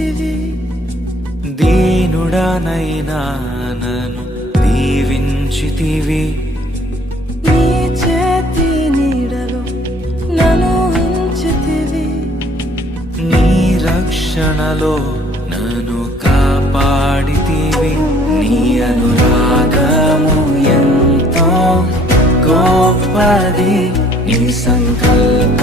చేసితివి. దీనుడనైనా నన్ను దీవించితివి. నీ చేతి నీడలో నన్ను ఉంచితివి. నీ రక్షణలో నన్ను కాపాడితివి. నీ అనురాగము ఎంతో గొప్పది. నీ సంకల్ప